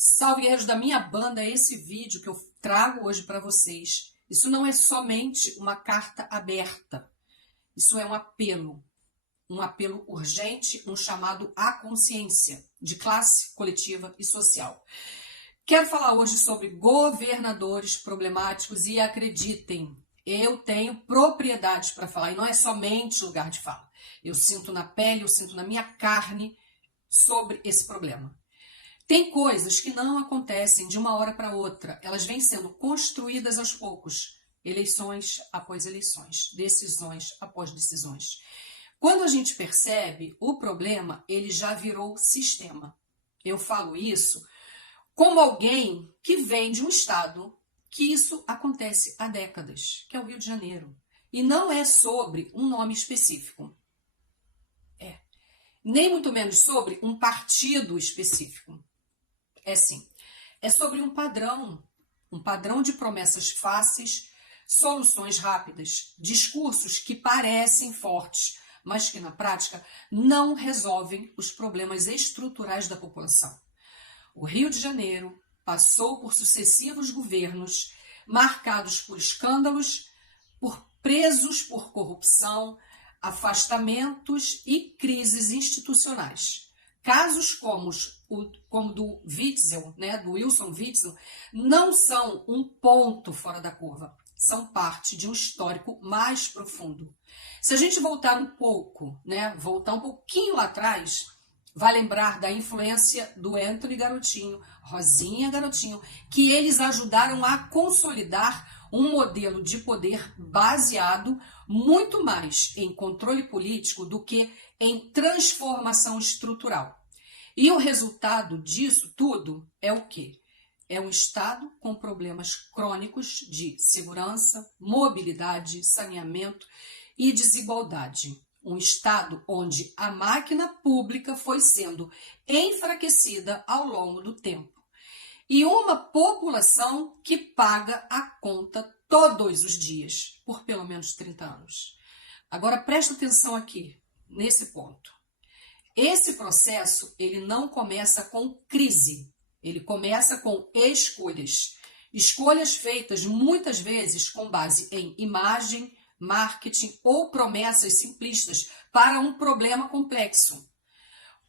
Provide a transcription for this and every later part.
Salve, guerreiros da minha banda, esse vídeo que eu trago hoje para vocês. Isso não é somente uma carta aberta, isso é um apelo urgente, um chamado à consciência de classe, coletiva e social. Quero falar hoje sobre governadores problemáticos e acreditem, eu tenho propriedades para falar e não é somente lugar de fala. Eu sinto na pele, eu sinto na minha carne sobre esse problema. Tem coisas que não acontecem de uma hora para outra, elas vêm sendo construídas aos poucos, eleições após eleições, decisões após decisões. Quando a gente percebe, o problema ele já virou sistema. Eu falo isso como alguém que vem de um estado que isso acontece há décadas, que é o Rio de Janeiro. E não é sobre um nome específico. Nem muito menos sobre um partido específico. É sim, é sobre um padrão de promessas fáceis, soluções rápidas, discursos que parecem fortes, mas que na prática não resolvem os problemas estruturais da população. O Rio de Janeiro passou por sucessivos governos marcados por escândalos, por presos por corrupção, afastamentos e crises institucionais. Casos como do Witzel, do Wilson Witzel, não são um ponto fora da curva, são parte de um histórico mais profundo. Se a gente voltar um pouquinho lá atrás, vai lembrar da influência do Antony Garotinho, Rosinha Garotinho, que eles ajudaram a consolidar um modelo de poder baseado muito mais em controle político do que em transformação estrutural. E o resultado disso tudo é o quê? É um Estado com problemas crônicos de segurança, mobilidade, saneamento e desigualdade. Um Estado onde a máquina pública foi sendo enfraquecida ao longo do tempo. E uma população que paga a conta todos os dias, por pelo menos 30 anos. Agora presta atenção aqui, nesse ponto. Esse processo, ele não começa com crise, ele começa com escolhas. Escolhas feitas muitas vezes com base em imagem, marketing ou promessas simplistas para um problema complexo.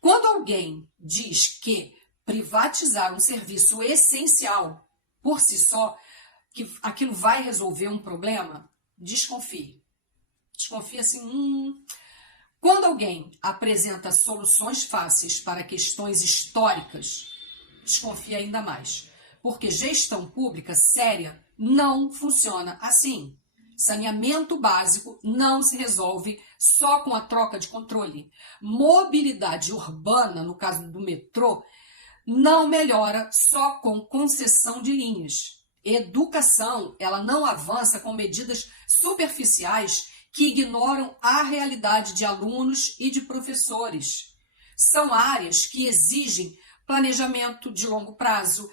Quando alguém diz que privatizar um serviço essencial por si só, que aquilo vai resolver um problema, desconfie. Desconfie assim, Quando alguém apresenta soluções fáceis para questões históricas, desconfie ainda mais, porque gestão pública séria não funciona assim. Saneamento básico não se resolve só com a troca de controle. Mobilidade urbana, no caso do metrô, não melhora só com concessão de linhas. Educação, ela não avança com medidas superficiais que ignoram a realidade de alunos e de professores. São áreas que exigem planejamento de longo prazo,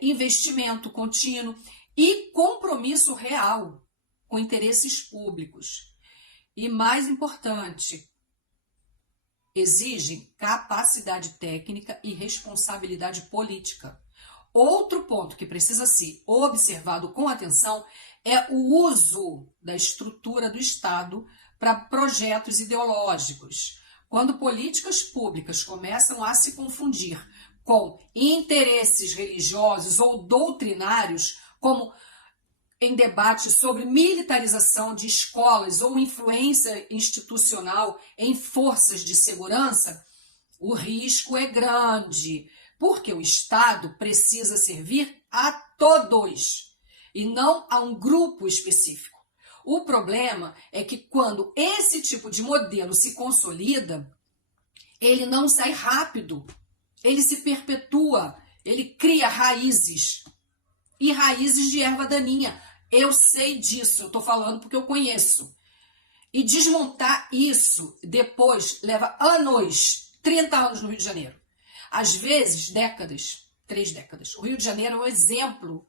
investimento contínuo e compromisso real com interesses públicos. E mais importante, exigem capacidade técnica e responsabilidade política. Outro ponto que precisa ser observado com atenção é o uso da estrutura do Estado para projetos ideológicos. Quando políticas públicas começam a se confundir com interesses religiosos ou doutrinários, como em debate sobre militarização de escolas ou influência institucional em forças de segurança, o risco é grande, porque o Estado precisa servir a todos e não a um grupo específico. O problema é que quando esse tipo de modelo se consolida, ele não sai rápido, ele se perpetua, ele cria raízes, e raízes de erva daninha. Eu sei disso, eu estou falando porque eu conheço. E desmontar isso depois leva anos, 30 anos no Rio de Janeiro. Às vezes, décadas, 3 décadas. O Rio de Janeiro é um exemplo.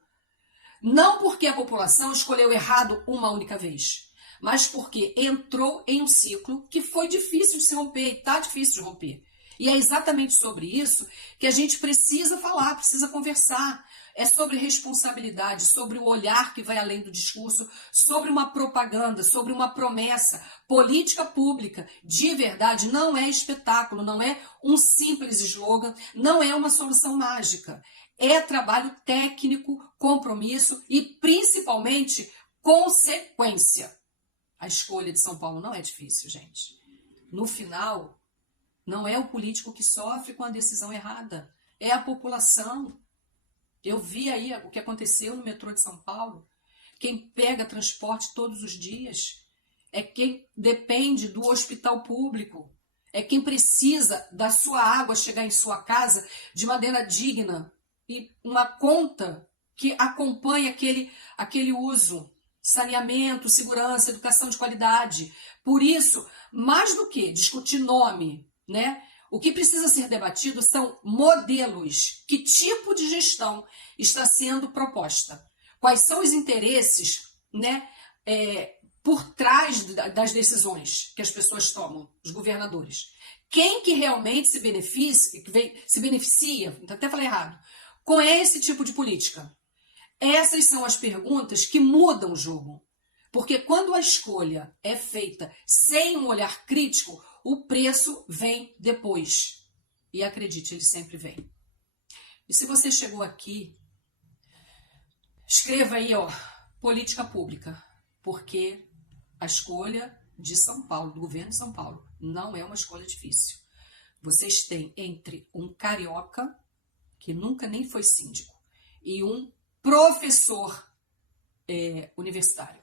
Não porque a população escolheu errado uma única vez, mas porque entrou em um ciclo que foi difícil de se romper e está difícil de romper. E é exatamente sobre isso que a gente precisa falar, precisa conversar. É sobre responsabilidade, sobre o olhar que vai além do discurso, sobre uma propaganda, sobre uma promessa. Política pública, de verdade, não é espetáculo, não é um simples slogan, não é uma solução mágica. É trabalho técnico, compromisso e, principalmente, consequência. A escolha de São Paulo não é difícil, gente. No final, não é o político que sofre com a decisão errada, é a população. Eu vi aí o que aconteceu no metrô de São Paulo. Quem pega transporte todos os dias é quem depende do hospital público, é quem precisa da sua água chegar em sua casa de maneira digna e uma conta que acompanhe aquele uso, saneamento, segurança, educação de qualidade. Por isso, mais do que discutir nome, né? O que precisa ser debatido são modelos. Que tipo de gestão está sendo proposta? Quais são os interesses, né, por trás das decisões que as pessoas tomam, os governadores? Quem que realmente se beneficia, até falei errado, com esse tipo de política? Essas são as perguntas que mudam o jogo. Porque quando a escolha é feita sem um olhar crítico, o preço vem depois. E acredite, ele sempre vem. E se você chegou aqui, escreva aí, política pública. Porque a escolha de São Paulo, do governo de São Paulo, não é uma escolha difícil. Vocês têm entre um carioca, que nunca nem foi síndico, e um professor universitário.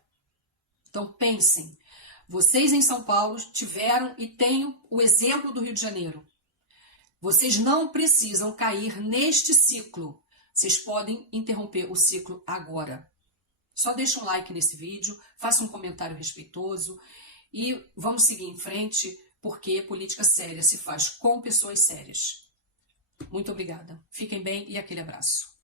Então pensem, vocês em São Paulo tiveram e têm o exemplo do Rio de Janeiro. Vocês não precisam cair neste ciclo. Vocês podem interromper o ciclo agora. Só deixa um like nesse vídeo, faça um comentário respeitoso e vamos seguir em frente, porque política séria se faz com pessoas sérias. Muito obrigada. Fiquem bem e aquele abraço.